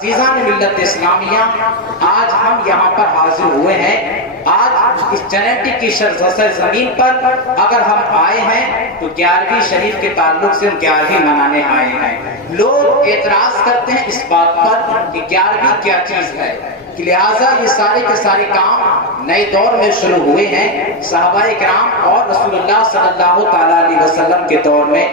عزیزان ملت اسلامیہ، آج ہم یہاں پر حاضر ہوئے ہیں۔ آج اس جنیٹک کی سرزمین پر اگر ہم آئے ہیں تو 11ویں شریف کے تعلق سے ہم 11ویں منانے آئے ہیں۔ لوگ اعتراض کرتے ہیں اس بات پر کہ 11ویں کیا چیز ہے، لہٰذا یہ سارے کے سارے کام نئے دور میں شروع ہوئے ہیں۔ صحابہ کرام اور رسول اللہ صلی اللہ تعالیٰ علیہ وسلم کے دور میں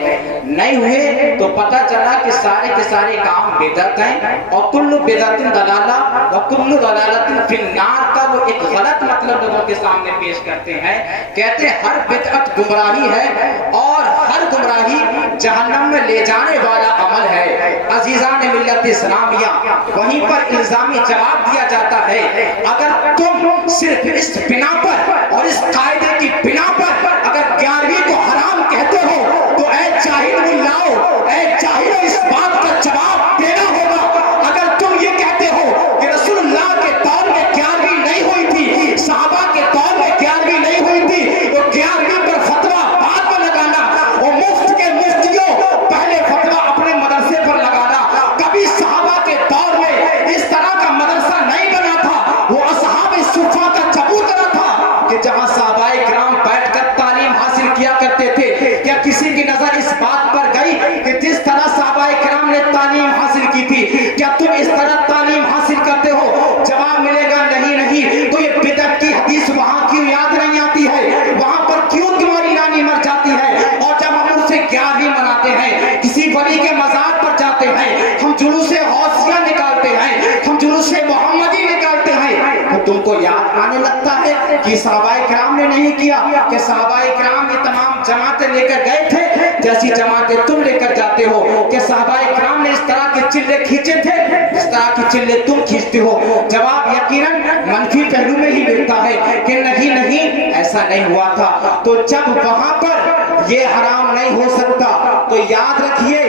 نہیں ہوئے تو پتہ چلا کہ سارے کے سارے کام بدعت ہیں، اور کل بدعت ضلالہ وکل ضلالۃ فی النار کا وہ ایک غلط مطلب لوگوں کے سامنے پیش کرتے ہیں۔ کہتے ہیں ہر بدعت گمراہی ہے اور ہر گمراہی جہنم میں لے جانے والا عمل ہے۔ عزیزان ملت اسلامیہ، وہیں پر الزامی جواب دیا جاتا ہے، اگر تم صرف اس بنا پر اور اس قاعدے کی بنا پر اگر 11ویں کو حرام کہتے ہو تو اے جاہل ملاؤ، اے جاہل اس بات کا جواب دینا ہوگا۔ اگر تم یہ کہتے ہو کہ رسول اللہ کے دور میں 11ویں نہیں ہوئی تھی، صحابہ کے دور میں 11ویں نہیں ہوئی تھی، تو 11ویں پر فتویٰ بعد میں لگانا، اور مفت کے مفتیوں پہلے فتویٰ اپنے مدرسے پر لگانا۔ کبھی صحابہ کے دور میں اس طرح کا مدرسہ نہیں بنا تھا، وہ اصحاب صفہ کا چبوترا تھا کہ جہاں صحابہ کرام بیٹھ کر تعلیم حاصل کیا کرتے تھے۔ کیا کسی کی نظر اس بات پر گئی کہ جس طرح صحابہ کرام نے تعلیم حاصل کی تھی کیا تم اس طرح تعلیم حاصل کرتے ہو؟ جواب ملے گا نہیں۔ تو یہ بدعت کی حدیث وہاں کیوں یاد نہیں آتی ہے؟ وہاں پر کیوں تمہاری نانی مر جاتی ہے؟ اور جب ہم اسے 11ویں مناتے ہیں، کسی ولی کے مزار پر جاتے ہیں، ہم جلوس غوثیہ نکالتے ہیں، ہم جلوس محمدی نکالتے ہیں، تو تم کو یاد آنے لگتا ہے کہ صحابہ کرام نے نہیں کیا؟ کہ صحابہ کرام یہ تمام جماعتیں لے کر گئے تھے جیسی جماعتیں تم لے کر جاتے ہو؟ کہ صحابہ کرام نے اس طرح کے چلے کھینچے تھے جس طرح کی چلے تم کھینچتے ہو؟ جواب یقیناً منفی پہلو میں ہی ملتا ہے کہ نہیں ایسا نہیں ہوا تھا۔ تو جب وہاں پر یہ حرام نہیں ہو سکتا تو یاد رکھیے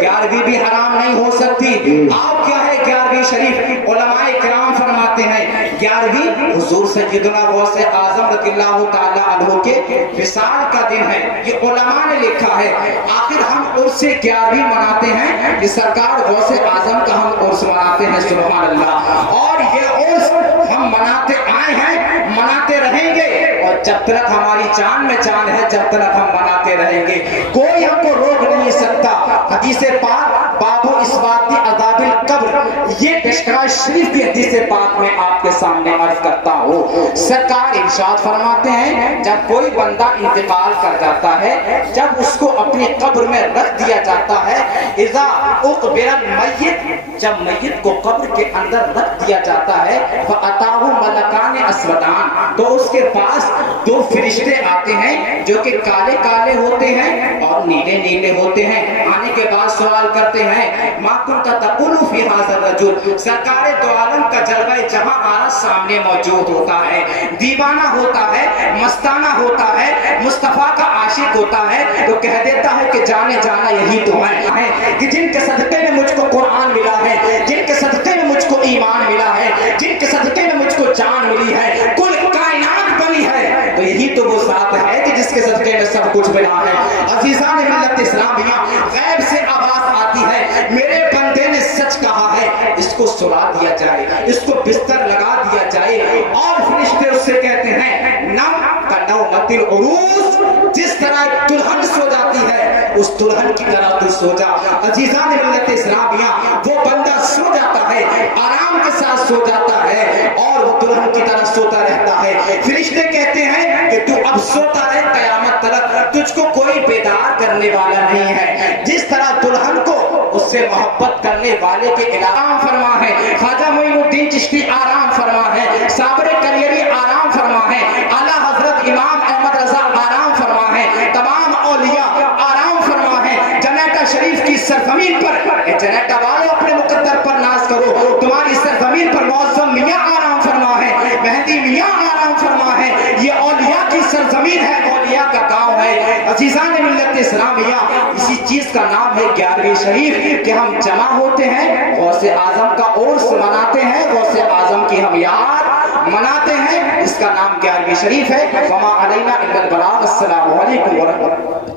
11ویں بھی حرام نہیں ہو سکتی۔ آپ کیا ہے 11ویں شریف؟ علماء کرام فرماتے ہیں 11ویں حضور سیدنا غوث اعظم رضی اللہ تعالیٰ عنہ کے وصال کا دن ہے، یہ علماء نے لکھا ہے۔ آخر ہم عرس 11ویں مناتے ہیں کہ سرکار غوث اعظم کا ہم عرس مناتے ہیں، سبحان اللہ۔ اور یہ عرس ہم مناتے آئے ہیں، مناتے رہیں گے، اور جب تک ہماری جان میں جان ہے جب تک ہم مناتے رہیں گے، کوئی ہم کو روک نہیں سکتا۔ حدیث پاک بابو اثبات عذاب القبر، یہ مشکوہ شریف کی حدیث پاک میں آپ کے سامنے عرض کرتا ہوں۔ سرکار ارشاد فرماتے ہیں جب کوئی بندہ انتقال کر جاتا ہے، جب اس کو اپنی قبر میں رکھ دیا جاتا ہے، اذا اقبر المیت، جب میت کو قبر کے اندر رکھ دیا جاتا ہے، فاتاہ ملکان اسودان، تو اس کے پاس دو فرشتے آتے ہیں جو کہ کالے کالے ہوتے ہیں اور نیلے نیلے ہوتے ہیں۔ آنے کے بعد سوال کرتے ہیں ما کنت تقول فی ھذا الرجل، سرکار دو عالم کا جلوہ جہاں آنا سامنے موجود ہوتا ہے، دیوانہ ہوتا ہے، مستانہ ہوتا ہے، مصطفیٰ کا عاشق ہوتا ہے، تو کہہ دیتا ہے کہ جانے جانا یہی تو ہے کہ جن کے صدقے میں مجھ کو قرآن ملا ہے، جن کے صدقے میں مجھ کو ایمان ملا ہے، جن کے صدقے میں مجھ کو جان ملی ہے، کل کائنات بنی ہے، تو یہی تو وہ ذات ہے کہ جس کے صدقے میں سب کچھ بنا ہے۔ عزیزان ملت اسلامیہ، غیب سے آواز آتی ہے میرے بندے نے سچ کہا ہے، اس کو سلا دیا جائے، اس کو بستر لگا دیا جائے، اور فرشتے اس سے کہتے ہیں نم کا نومت العروس، جس طرح دلہن سو جاتی ہے اس دلہن کی طرح تو سو جا۔ عزیزان ملت اسلامیہ، وہ بندہ سو جاتا ہے، آرام کے ساتھ سو جاتا ہے، اور وہ دلہن کی طرح سوتا رہتا ہے۔ فرشتے کہتے ہیں کہ تو اب سوتا رہے قیامت تک، تجھ کو کوئی بیدار کرنے والا نہیں ہے۔ جس طرح دلہن کو اس سے محبت کرنے والے کے آرام فرما ہے، خواجہ معین الدین چشتی آرام فرما ہے، صابر کلیری آرام فرما ہے، اعلیٰ حضرت امام احمد رضا آرام فرما ہے، تمام اولیاء آرام فرما ہے۔ جنیٹا شریف کی سرزمین پر، جنیٹا والوں اپنے مقدر پر ناز کرو، تمہاری سرزمین پر معظم میاں آرام فرما ہے، مہدی میاں آرام فرما ہے، یہ اولیاء کی سرزمین ہے، اولیاء کا گاؤں ہے۔ عزیزان ملت اسلامیہ، اسی چیز کا نام ہے 11ویں شریف کہ ہم جمع ہوتے ہیں، غوث اعظم کا عرس مناتے ہیں، غوث اعظم کی ہم یاد مناتے ہیں، اس کا نام 11ویں شریف ہے۔ وما علینا الا البلاغ۔ السلام علیکم ورحمۃ اللہ۔